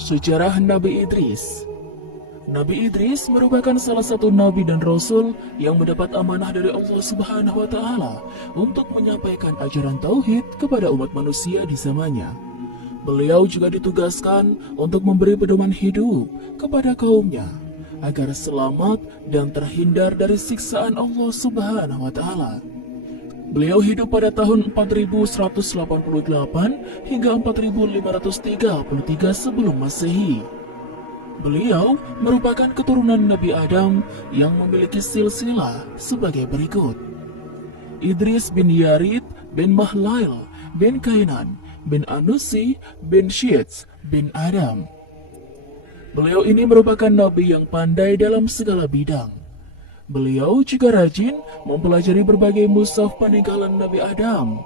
Sejarah Nabi Idris. Nabi Idris merupakan salah satu nabi dan rasul yang mendapat amanah dari Allah Subhanahu wa taala untuk menyampaikan ajaran tauhid kepada umat manusia di zamannya. Beliau juga ditugaskan untuk memberi pedoman hidup kepada kaumnya agar selamat dan terhindar dari siksaan Allah Subhanahu wa taala. Beliau hidup pada tahun 4188 hingga 4533 sebelum Masehi. Beliau merupakan keturunan Nabi Adam yang memiliki silsilah sebagai berikut. Idris bin Yarid bin Mahlail bin Kainan bin Anusi bin Syeds bin Adam. Beliau ini merupakan nabi yang pandai dalam segala bidang. Beliau juga rajin mempelajari berbagai mushaf peninggalan Nabi Adam.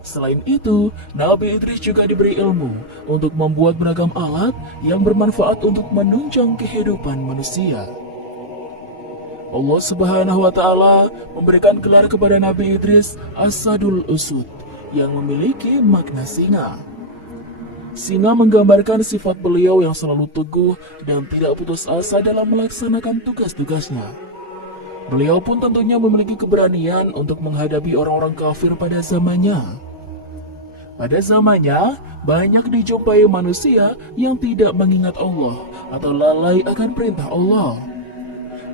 Selain itu, Nabi Idris juga diberi ilmu untuk membuat beragam alat yang bermanfaat untuk menunjang kehidupan manusia. Allah Subhanahu wa taala memberikan gelar kepada Nabi Idris Asadul Usud yang memiliki makna singa. Singa menggambarkan sifat beliau yang selalu teguh dan tidak putus asa dalam melaksanakan tugas-tugasnya. Beliau pun tentunya memiliki keberanian untuk menghadapi orang-orang kafir pada zamannya. Pada zamannya, banyak dijumpai manusia yang tidak mengingat Allah atau lalai akan perintah Allah.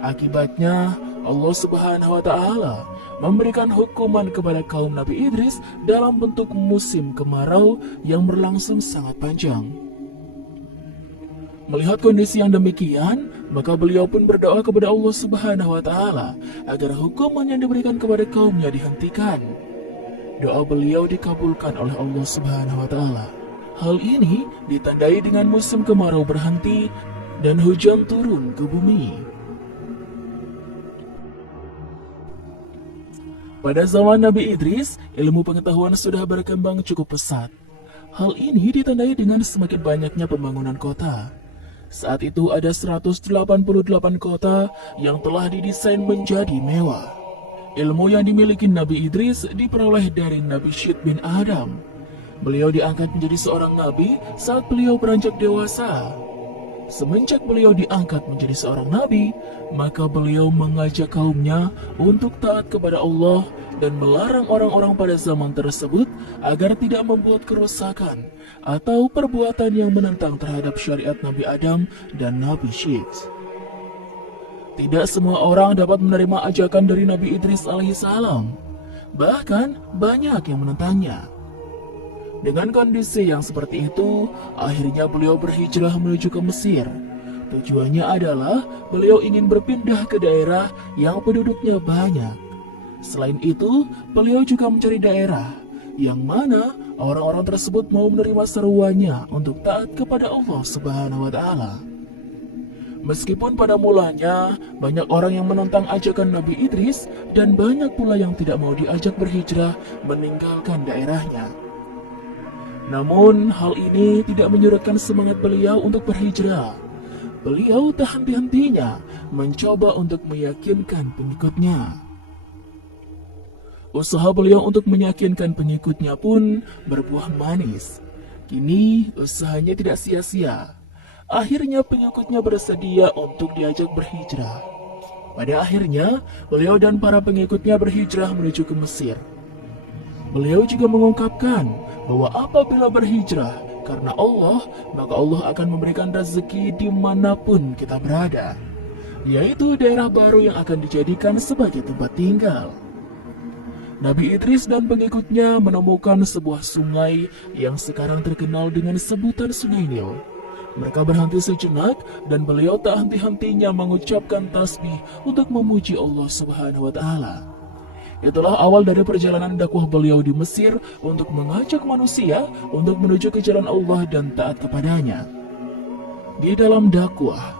Akibatnya, Allah Subhanahu wa taala memberikan hukuman kepada kaum Nabi Idris dalam bentuk musim kemarau yang berlangsung sangat panjang. Melihat kondisi yang demikian, maka beliau pun berdoa kepada Allah Subhanahu wa taala agar hukuman yang diberikan kepada kaumnya dihentikan. Doa beliau dikabulkan oleh Allah Subhanahu wa taala. Hal ini ditandai dengan musim kemarau berhenti dan hujan turun ke bumi. Pada zaman Nabi Idris, ilmu pengetahuan sudah berkembang cukup pesat. Hal ini ditandai dengan semakin banyaknya pembangunan kota. Saat itu ada 188 kota yang telah didesain menjadi mewah. Ilmu yang dimiliki Nabi Idris diperoleh dari Nabi Syed bin Adam. Beliau diangkat menjadi seorang nabi saat beliau beranjak dewasa. Semenjak beliau diangkat menjadi seorang nabi, maka beliau mengajak kaumnya untuk taat kepada Allah dan melarang orang-orang pada zaman tersebut agar tidak membuat kerusakan atau perbuatan yang menentang terhadap syariat Nabi Adam dan Nabi Syed. Tidak semua orang dapat menerima ajakan dari Nabi Idris alaihissalam. Bahkan banyak yang menentangnya. Dengan kondisi yang seperti itu, akhirnya beliau berhijrah menuju ke Mesir. Tujuannya adalah beliau ingin berpindah ke daerah yang penduduknya banyak. Selain itu, beliau juga mencari daerah yang mana orang-orang tersebut mau menerima seruannya untuk taat kepada Allah Subhanahu wa taala. Meskipun pada mulanya banyak orang yang menentang ajakan Nabi Idris dan banyak pula yang tidak mau diajak berhijrah meninggalkan daerahnya. Namun hal ini tidak menyurutkan semangat beliau untuk berhijrah. Beliau tak henti-hentinya mencoba untuk meyakinkan pengikutnya. Usaha beliau untuk meyakinkan pengikutnya pun berbuah manis. Kini usahanya tidak sia-sia. Akhirnya pengikutnya bersedia untuk diajak berhijrah. Pada akhirnya, beliau dan para pengikutnya berhijrah menuju ke Mesir. Beliau juga mengungkapkan bahwa apabila berhijrah karena Allah, maka Allah akan memberikan rezeki dimanapun kita berada, yaitu daerah baru yang akan dijadikan sebagai tempat tinggal. Nabi Idris dan pengikutnya menemukan sebuah sungai yang sekarang terkenal dengan sebutan Sungai Nil. Mereka berhenti sejenak dan beliau tak henti-hentinya mengucapkan tasbih untuk memuji Allah Subhanahu wa taala. Itulah awal dari perjalanan dakwah beliau di Mesir untuk mengajak manusia untuk menuju ke jalan Allah dan taat kepadanya. Di dalam dakwah,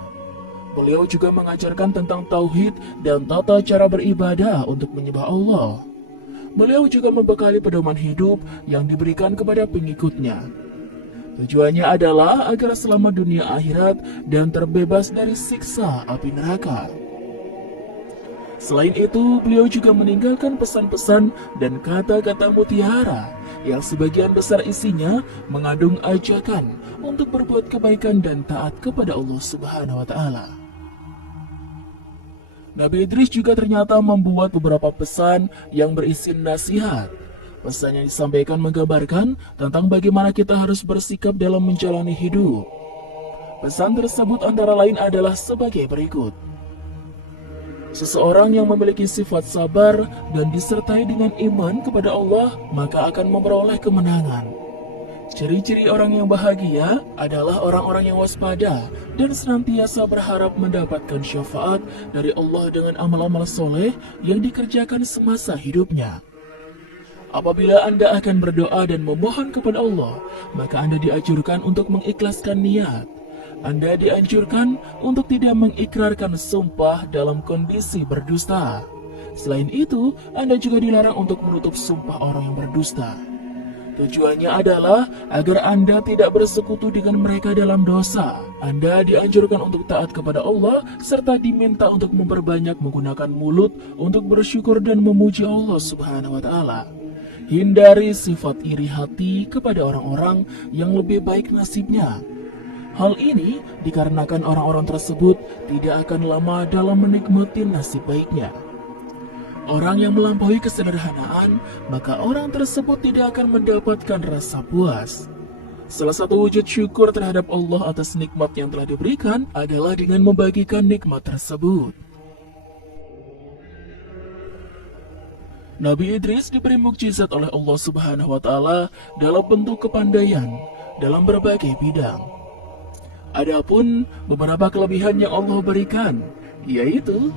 beliau juga mengajarkan tentang tauhid dan tata cara beribadah untuk menyembah Allah. Beliau juga membekali pedoman hidup yang diberikan kepada pengikutnya. Tujuannya adalah agar selamat dunia akhirat dan terbebas dari siksa api neraka. Selain itu, beliau juga meninggalkan pesan-pesan dan kata-kata mutiara yang sebagian besar isinya mengandung ajakan untuk berbuat kebaikan dan taat kepada Allah Subhanahu wa taala. Nabi Idris juga ternyata membuat beberapa pesan yang berisi nasihat. Pesan yang disampaikan menggambarkan tentang bagaimana kita harus bersikap dalam menjalani hidup. Pesan tersebut antara lain adalah sebagai berikut. Seseorang yang memiliki sifat sabar dan disertai dengan iman kepada Allah, maka akan memperoleh kemenangan. Ciri-ciri orang yang bahagia adalah orang-orang yang waspada dan senantiasa berharap mendapatkan syafaat dari Allah dengan amal-amal soleh yang dikerjakan semasa hidupnya. Apabila Anda akan berdoa dan memohon kepada Allah, maka Anda dianjurkan untuk mengikhlaskan niat. Anda dianjurkan untuk tidak mengikrarkan sumpah dalam kondisi berdusta. Selain itu, Anda juga dilarang untuk menutup sumpah orang yang berdusta. Tujuannya adalah agar Anda tidak bersekutu dengan mereka dalam dosa. Anda dianjurkan untuk taat kepada Allah, serta diminta untuk memperbanyak menggunakan mulut untuk bersyukur dan memuji Allah Subhanahu wa taala. Hindari sifat iri hati kepada orang-orang yang lebih baik nasibnya. Hal ini dikarenakan orang-orang tersebut tidak akan lama dalam menikmati nasib baiknya. Orang yang melampaui kesederhanaan, maka orang tersebut tidak akan mendapatkan rasa puas. Salah satu wujud syukur terhadap Allah atas nikmat yang telah diberikan adalah dengan membagikan nikmat tersebut. Nabi Idris diberi mukjizat oleh Allah Subhanahu wa taala dalam bentuk kepandaian dalam berbagai bidang. Adapun beberapa kelebihan yang Allah berikan, yaitu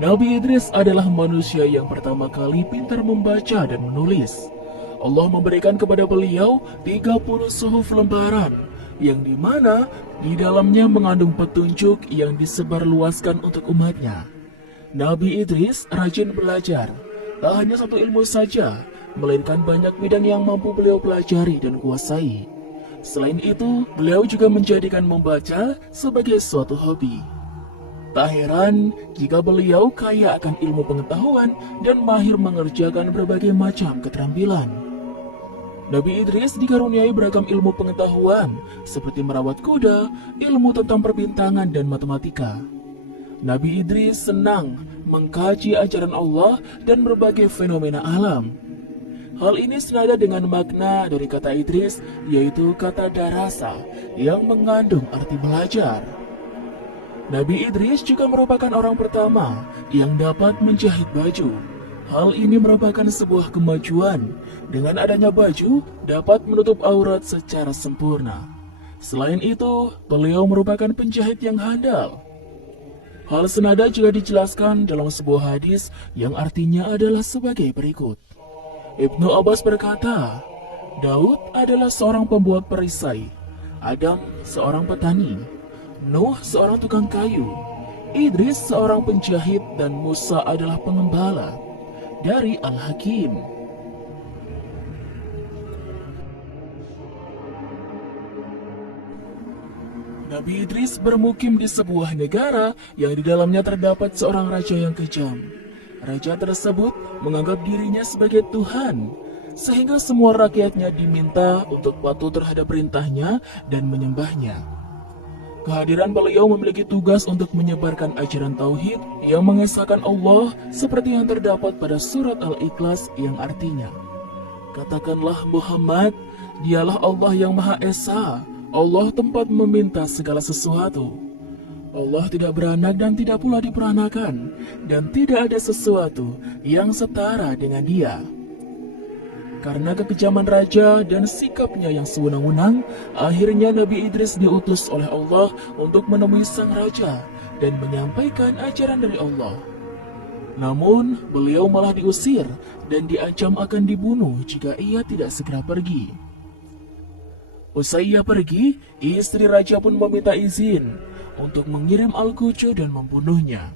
Nabi Idris adalah manusia yang pertama kali pintar membaca dan menulis. Allah memberikan kepada beliau 30 suhuf lembaran, yang dimana di dalamnya mengandung petunjuk yang disebarluaskan untuk umatnya. Nabi Idris rajin belajar, tak hanya satu ilmu saja, melainkan banyak bidang yang mampu beliau pelajari dan kuasai. Selain itu, beliau juga menjadikan membaca sebagai suatu hobi. Tak heran jika beliau kaya akan ilmu pengetahuan dan mahir mengerjakan berbagai macam keterampilan. Nabi Idris dikaruniai beragam ilmu pengetahuan seperti merawat kuda, ilmu tentang perbintangan dan matematika. Nabi Idris senang mengkaji ajaran Allah dan berbagai fenomena alam. Hal ini senada dengan makna dari kata Idris, yaitu kata darasa yang mengandung arti belajar. Nabi Idris juga merupakan orang pertama yang dapat menjahit baju. Hal ini merupakan sebuah kemajuan. Dengan adanya baju dapat menutup aurat secara sempurna. Selain itu, beliau merupakan penjahit yang handal. Hal senada juga dijelaskan dalam sebuah hadis yang artinya adalah sebagai berikut. Ibnu Abbas berkata, Daud adalah seorang pembuat perisai, Adam seorang petani, Nuh seorang tukang kayu, Idris seorang penjahit, dan Musa adalah pengembala. Dari Al-Hakim. Nabi Idris bermukim di sebuah negara yang di dalamnya terdapat seorang raja yang kejam. Raja tersebut menganggap dirinya sebagai Tuhan, sehingga semua rakyatnya diminta untuk patuh terhadap perintahnya dan menyembahnya. Kehadiran beliau memiliki tugas untuk menyebarkan ajaran tauhid yang mengesahkan Allah seperti yang terdapat pada surat Al-Ikhlas yang artinya, katakanlah Muhammad, dialah Allah yang Maha Esa, Allah tempat meminta segala sesuatu. Allah tidak beranak dan tidak pula diperanakan, dan tidak ada sesuatu yang setara dengan Dia. Karena kekejaman raja dan sikapnya yang sewenang-wenang, akhirnya Nabi Idris diutus oleh Allah untuk menemui sang raja dan menyampaikan ajaran dari Allah. Namun, beliau malah diusir dan diancam akan dibunuh jika ia tidak segera pergi. Usai ia pergi, istri raja pun meminta izin untuk mengirim Al-Qucu dan membunuhnya.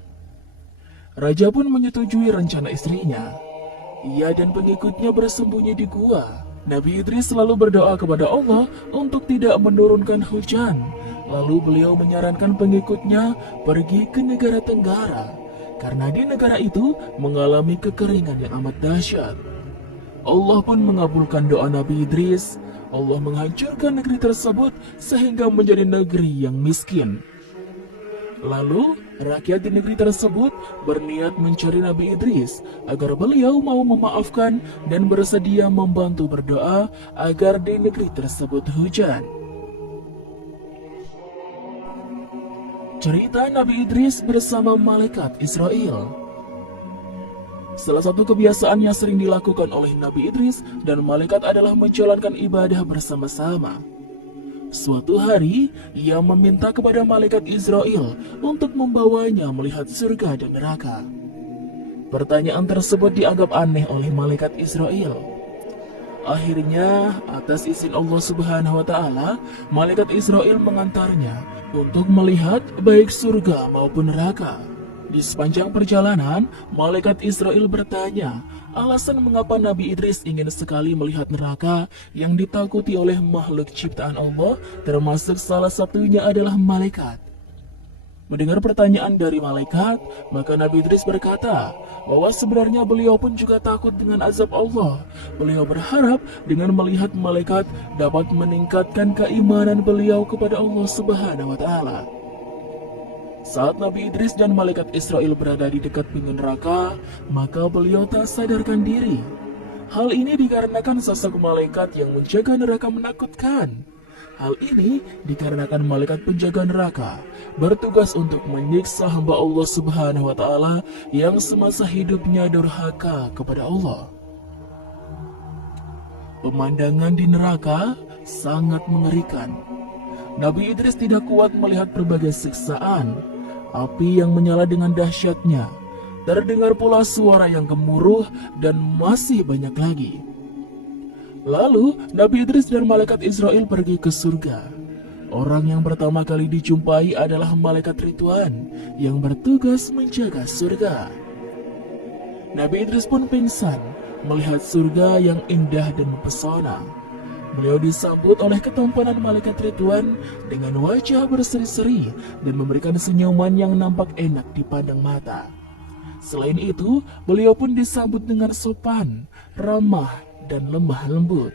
Raja pun menyetujui rencana istrinya. Ia dan pengikutnya bersembunyi di gua. Nabi Idris selalu berdoa kepada Allah untuk tidak menurunkan hujan. Lalu beliau menyarankan pengikutnya pergi ke negara Tenggara, karena di negara itu mengalami kekeringan yang amat dahsyat. Allah pun mengabulkan doa Nabi Idris. Allah menghancurkan negeri tersebut sehingga menjadi negeri yang miskin. Lalu, rakyat di negeri tersebut berniat mencari Nabi Idris agar beliau mau memaafkan dan bersedia membantu berdoa agar di negeri tersebut hujan. Cerita Nabi Idris bersama malaikat Israel. Salah satu kebiasaan yang sering dilakukan oleh Nabi Idris dan malaikat adalah menjalankan ibadah bersama-sama. Suatu hari, ia meminta kepada malaikat Israel untuk membawanya melihat surga dan neraka. Pertanyaan tersebut dianggap aneh oleh malaikat Israel. Akhirnya, atas izin Allah Subhanahu wa Ta'ala, malaikat Israel mengantarnya untuk melihat baik surga maupun neraka. Di sepanjang perjalanan, malaikat Israel bertanya, alasan mengapa Nabi Idris ingin sekali melihat neraka yang ditakuti oleh makhluk ciptaan Allah, termasuk salah satunya adalah malaikat. Mendengar pertanyaan dari malaikat, maka Nabi Idris berkata bahwa sebenarnya beliau pun juga takut dengan azab Allah. Beliau berharap dengan melihat malaikat dapat meningkatkan keimanan beliau kepada Allah Subhanahu wa Ta'ala. Saat Nabi Idris dan malaikat Israel berada di dekat pintu neraka, maka beliau tak sadarkan diri. Hal ini dikarenakan sosok malaikat yang menjaga neraka menakutkan. Hal ini dikarenakan malaikat penjaga neraka bertugas untuk menyiksa hamba Allah Subhanahu wa Ta'ala yang semasa hidupnya durhaka kepada Allah. Pemandangan di neraka sangat mengerikan. Nabi Idris tidak kuat melihat berbagai siksaan. Api yang menyala dengan dahsyatnya, terdengar pula suara yang gemuruh, dan masih banyak lagi. Lalu, Nabi Idris dan malaikat Israel pergi ke surga. Orang yang pertama kali dijumpai adalah malaikat Ridwan yang bertugas menjaga surga. Nabi Idris pun pingsan melihat surga yang indah dan mempesona. Beliau disambut oleh ketampanan malaikat Ridwan dengan wajah berseri-seri dan memberikan senyuman yang nampak enak dipandang mata. Selain itu, beliau pun disambut dengan sopan, ramah, dan lemah lembut.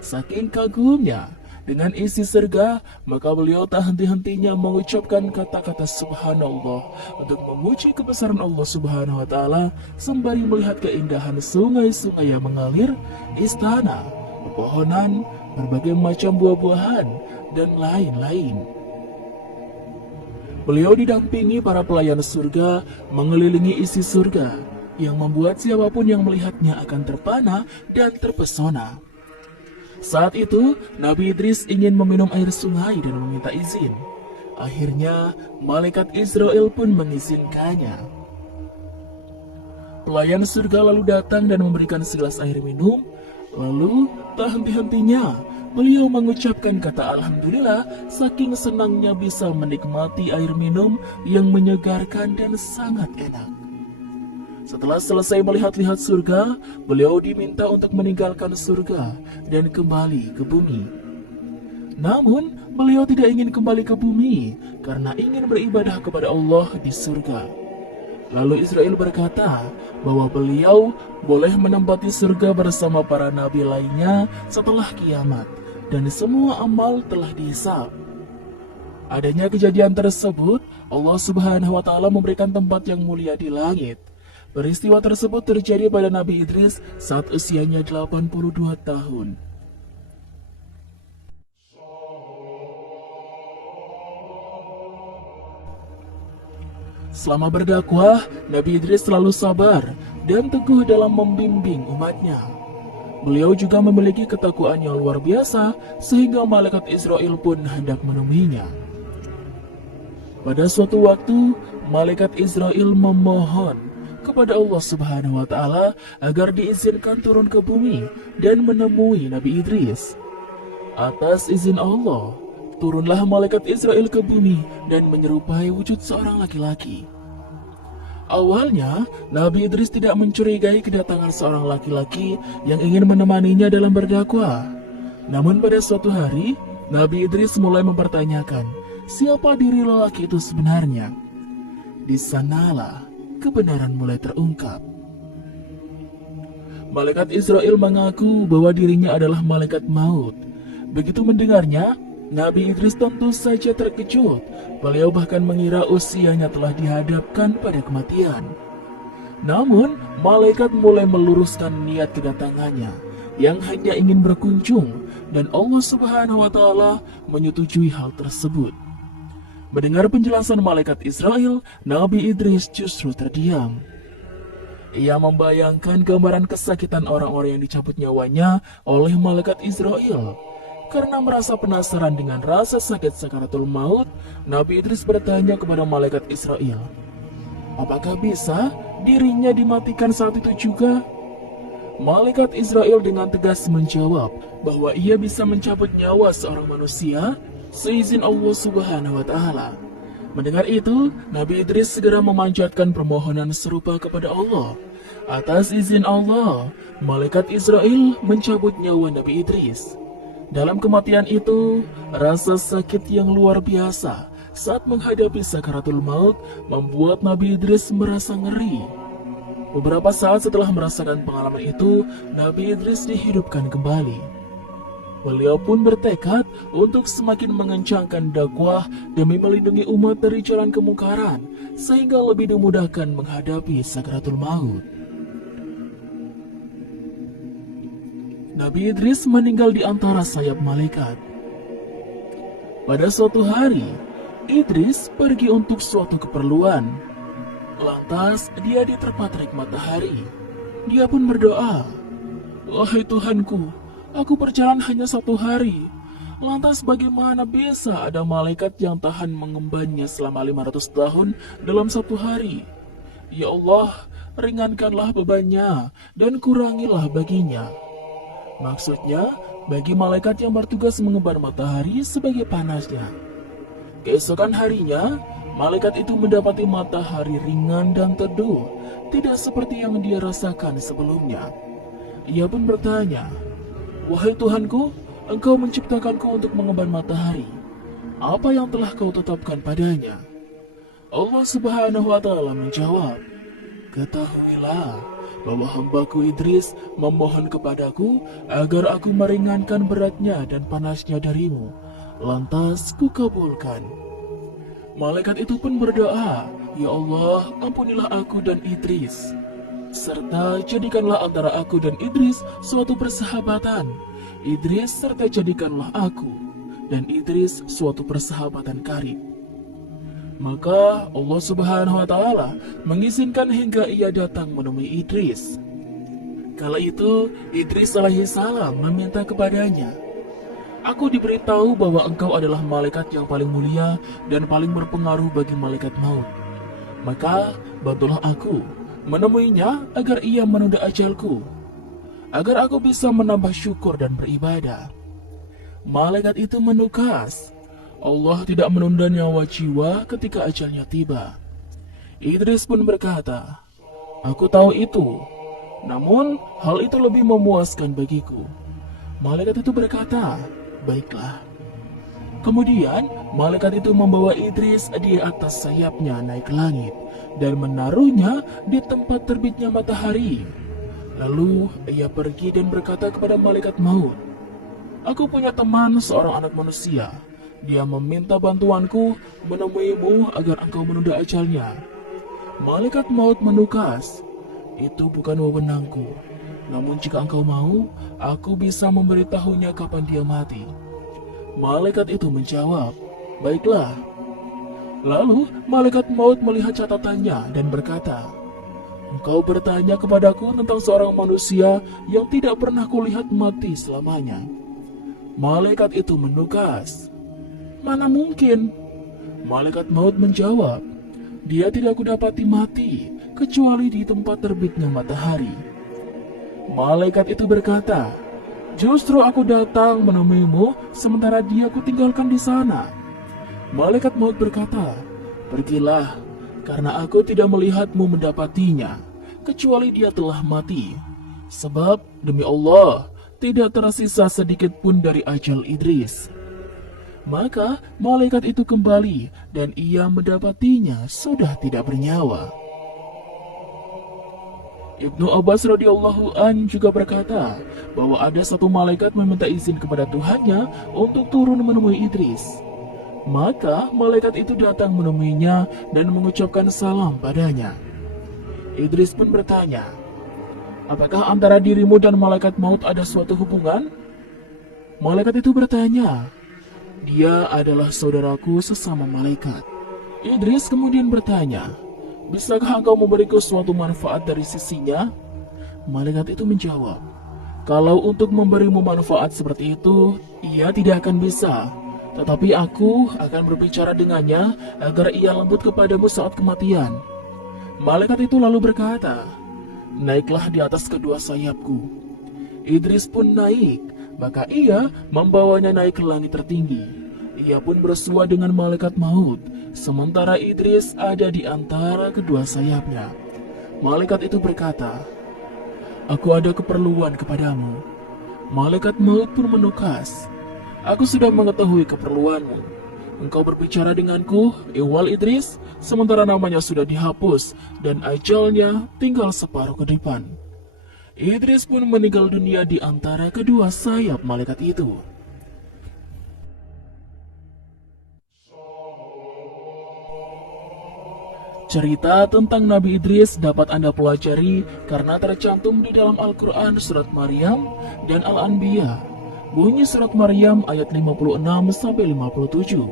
Saking kagumnya dengan isi surga, maka beliau tak henti-hentinya mengucapkan kata-kata subhanallah untuk memuji kebesaran Allah Subhanahu wa Ta'ala sembari melihat keindahan sungai-sungai yang mengalir, istana, pepohonan, berbagai macam buah-buahan, dan lain-lain. Beliau didampingi para pelayan surga mengelilingi isi surga yang membuat siapapun yang melihatnya akan terpana dan terpesona. Saat itu, Nabi Idris ingin meminum air sungai dan meminta izin. Akhirnya, malaikat Israel pun mengizinkannya. Pelayan surga lalu datang dan memberikan segelas air minum. Lalu, tak henti-hentinya, beliau mengucapkan kata Alhamdulillah saking senangnya bisa menikmati air minum yang menyegarkan dan sangat enak. Setelah selesai melihat-lihat surga, beliau diminta untuk meninggalkan surga dan kembali ke bumi. Namun, beliau tidak ingin kembali ke bumi karena ingin beribadah kepada Allah di surga. Lalu Israel berkata bahwa beliau boleh menempati surga bersama para nabi lainnya setelah kiamat, dan semua amal telah dihisab. Adanya kejadian tersebut, Allah Subhanahu wa Ta'ala memberikan tempat yang mulia di langit. Peristiwa tersebut terjadi pada Nabi Idris saat usianya 82 tahun. Selama berdakwah, Nabi Idris selalu sabar dan teguh dalam membimbing umatnya. Beliau juga memiliki ketakwaan yang luar biasa sehingga malaikat Israel pun hendak menemuinya. Pada suatu waktu, malaikat Israel memohon kepada Allah Subhanahu wa Ta'ala agar diizinkan turun ke bumi dan menemui Nabi Idris. Atas izin Allah, turunlah malaikat Israel ke bumi dan menyerupai wujud seorang laki-laki. Awalnya, Nabi Idris tidak mencurigai kedatangan seorang laki-laki yang ingin menemaninya dalam berdakwah. Namun pada suatu hari, Nabi Idris mulai mempertanyakan siapa diri lelaki itu sebenarnya. Di sanalah kebenaran mulai terungkap. Malaikat Israel mengaku bahwa dirinya adalah malaikat maut. Begitu mendengarnya, Nabi Idris tentu saja terkejut. Beliau bahkan mengira usianya telah dihadapkan pada kematian. Namun, malaikat mulai meluruskan niat kedatangannya yang hanya ingin berkunjung, dan Allah Subhanahu wa Ta'ala menyetujui hal tersebut. Mendengar penjelasan malaikat Israel, Nabi Idris justru terdiam. Ia membayangkan gambaran kesakitan orang-orang yang dicabut nyawanya oleh malaikat Israel. Karena merasa penasaran dengan rasa sakit sakaratul maut, Nabi Idris bertanya kepada malaikat Israel, apakah bisa dirinya dimatikan saat itu juga? Malaikat Israel dengan tegas menjawab bahwa ia bisa mencabut nyawa seorang manusia seizin Allah Subhanahu wa Ta'ala. Mendengar itu, Nabi Idris segera memanjatkan permohonan serupa kepada Allah. Atas izin Allah, malaikat Israel mencabut nyawa Nabi Idris. Dalam kematian itu, rasa sakit yang luar biasa saat menghadapi sakaratul maut membuat Nabi Idris merasa ngeri. Beberapa saat setelah merasakan pengalaman itu, Nabi Idris dihidupkan kembali. Beliau pun bertekad untuk semakin mengencangkan dakwah demi melindungi umat dari jalan kemungkaran, sehingga lebih dimudahkan menghadapi sakaratul maut. Nabi Idris meninggal di antara sayap malaikat. Pada suatu hari, Idris pergi untuk suatu keperluan. Lantas, dia di tempat terik matahari. Dia pun berdoa, wahai Tuhanku, aku berjalan hanya 1 hari. Lantas bagaimana bisa ada malaikat yang tahan mengembannya selama 500 tahun dalam 1 hari? Ya Allah, ringankanlah bebannya dan kurangilah baginya. Maksudnya, bagi malaikat yang bertugas mengembar matahari sebagai panasnya. Keesokan harinya, malaikat itu mendapati matahari ringan dan teduh, tidak seperti yang dia rasakan sebelumnya. Ia pun bertanya, wahai Tuhanku, Engkau menciptakanku untuk mengemban matahari. Apa yang telah Kau tetapkan padanya? Allah Subhanahu wa Ta'ala menjawab, ketahuilah bahwa hambaku Idris memohon kepadaku agar aku meringankan beratnya dan panasnya darimu. Lantas kukabulkan. Malaikat itu pun berdoa, ya Allah, ampunilah aku dan Idris, serta jadikanlah antara aku dan Idris suatu persahabatan. Idris serta jadikanlah aku dan Idris suatu persahabatan karib. Maka Allah Subhanahu wa Ta'ala mengizinkan hingga ia datang menemui Idris. Kala itu Idris alaihi salam meminta kepadanya, aku diberitahu bahwa engkau adalah malaikat yang paling mulia dan paling berpengaruh bagi malaikat maut. Maka bantulah aku menemuinya agar ia menunda ajalku, agar aku bisa menambah syukur dan beribadah. Malaikat itu menukas, Allah tidak menunda nyawa jiwa ketika ajalnya tiba. Idris pun berkata, aku tahu itu, namun hal itu lebih memuaskan bagiku. Malaikat itu berkata, baiklah. Kemudian malaikat itu membawa Idris di atas sayapnya naik ke langit dan menaruhnya di tempat terbitnya matahari. Lalu ia pergi dan berkata kepada malaikat maut, aku punya teman seorang anak manusia. Dia meminta bantuanku menemuimu agar engkau menunda ajalnya. Malaikat maut menukas, itu bukan wewenangku. Namun jika engkau mau, aku bisa memberitahunya kapan dia mati. Malaikat itu menjawab, baiklah. Lalu malaikat maut melihat catatannya dan berkata, engkau bertanya kepadaku tentang seorang manusia yang tidak pernah kulihat mati selamanya. Malaikat itu menukas, mana mungkin? Malaikat maut menjawab, dia tidak kudapati mati kecuali di tempat terbitnya matahari. Malaikat itu berkata, justru aku datang menemuimu sementara dia kutinggalkan di sana. Malaikat maut berkata, pergilah, karena aku tidak melihatmu mendapatinya kecuali dia telah mati. Sebab demi Allah, tidak tersisa sedikit pun dari ajal Idris. Maka malaikat itu kembali dan ia mendapatinya sudah tidak bernyawa. Ibnu Abbas radhiyallahu an juga berkata bahwa ada satu malaikat meminta izin kepada Tuhannya untuk turun menemui Idris. Maka malaikat itu datang menemuinya dan mengucapkan salam padanya. Idris pun bertanya, "Apakah antara dirimu dan malaikat maut ada suatu hubungan?" Malaikat itu bertanya, "Dia adalah saudaraku sesama malaikat." Idris kemudian bertanya, "Bisakah engkau memberiku suatu manfaat dari sisinya?" Malaikat itu menjawab, "Kalau untuk memberimu manfaat seperti itu, ia tidak akan bisa. Tetapi aku akan berbicara dengannya agar ia lembut kepadamu saat kematian." Malaikat itu lalu berkata, "Naiklah di atas kedua sayapku." Idris pun naik, maka ia membawanya naik ke langit tertinggi. Ia pun bersua dengan malaikat maut, sementara Idris ada di antara kedua sayapnya. Malaikat itu berkata, "Aku ada keperluan kepadamu." Malaikat maut pun menukas, "Aku sudah mengetahui keperluanmu. Engkau berbicara denganku, ihwal Idris, sementara namanya sudah dihapus dan ajalnya tinggal separuh ke depan." Idris pun meninggal dunia di antara kedua sayap malaikat itu. Cerita tentang Nabi Idris dapat Anda pelajari karena tercantum di dalam Al-Quran surat Maryam dan Al-Anbiya. Bunyi surat Maryam ayat 56-57.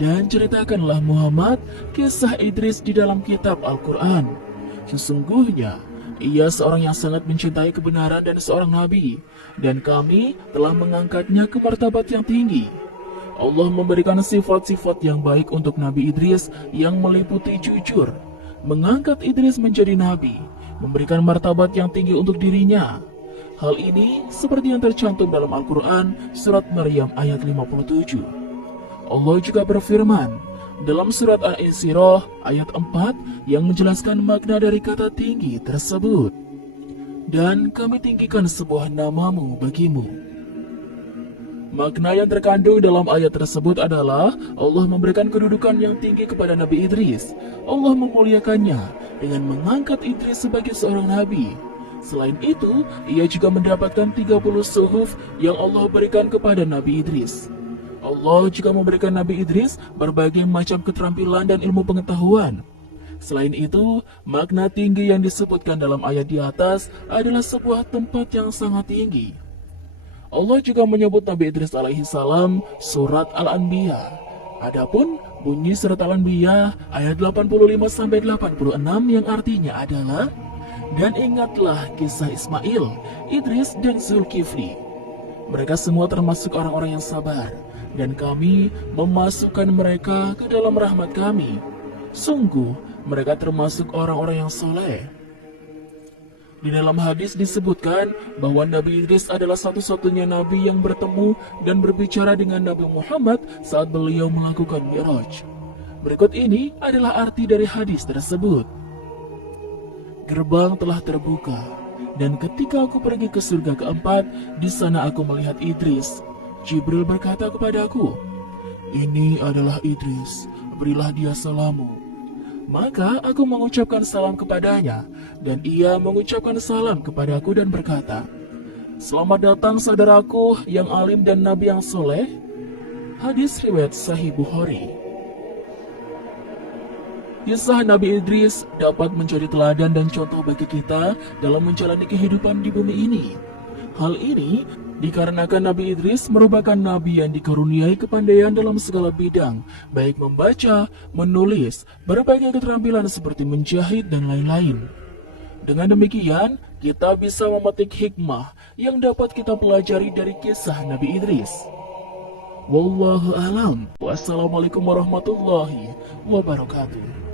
"Dan ceritakanlah Muhammad kisah Idris di dalam kitab Al-Quran. Sesungguhnya, ia seorang yang sangat mencintai kebenaran dan seorang nabi, dan kami telah mengangkatnya ke martabat yang tinggi. Allah memberikan sifat-sifat yang baik untuk Nabi Idris yang meliputi jujur, mengangkat Idris menjadi nabi, memberikan martabat yang tinggi untuk dirinya. Hal ini seperti yang tercantum dalam Al-Quran surat Maryam ayat 57. Allah juga berfirman dalam surat Al-Isra ayat 4 yang menjelaskan makna dari kata tinggi tersebut. "Dan kami tinggikan sebuah namamu bagimu." Makna yang terkandung dalam ayat tersebut adalah Allah memberikan kedudukan yang tinggi kepada Nabi Idris. Allah memuliakannya dengan mengangkat Idris sebagai seorang nabi. Selain itu, ia juga mendapatkan 30 suhuf yang Allah berikan kepada Nabi Idris. Allah juga memberikan Nabi Idris berbagai macam keterampilan dan ilmu pengetahuan. Selain itu, makna tinggi yang disebutkan dalam ayat di atas adalah sebuah tempat yang sangat tinggi. Allah juga menyebut Nabi Idris alaihi salam surat Al-Anbiya. Adapun bunyi surat Al-Anbiya ayat 85-86 yang artinya adalah, "Dan ingatlah kisah Ismail, Idris dan Zulkifli. Mereka semua termasuk orang-orang yang sabar, dan kami memasukkan mereka ke dalam rahmat kami. Sungguh mereka termasuk orang-orang yang soleh." Di dalam hadis disebutkan bahwa Nabi Idris adalah satu-satunya nabi yang bertemu dan berbicara dengan Nabi Muhammad saat beliau melakukan Mi'raj. Berikut ini adalah arti dari hadis tersebut. "Gerbang telah terbuka, dan ketika aku pergi ke surga keempat, di sana aku melihat Idris. Jibril berkata kepadaku, 'Ini adalah Idris, berilah dia salammu.' Maka aku mengucapkan salam kepadanya, dan ia mengucapkan salam kepadaku dan berkata, 'Selamat datang saudaraku yang alim dan nabi yang soleh.'" Hadis riwayat Sahih Bukhari. Kisah Nabi Idris dapat menjadi teladan dan contoh bagi kita dalam menjalani kehidupan di bumi ini. Hal ini dikarenakan Nabi Idris merupakan nabi yang dikaruniai kepandaian dalam segala bidang, baik membaca, menulis, berbagai keterampilan seperti menjahit dan lain-lain. Dengan demikian, kita bisa memetik hikmah yang dapat kita pelajari dari kisah Nabi Idris. Wallahu a'lam. Wassalamualaikum warahmatullahi wabarakatuh.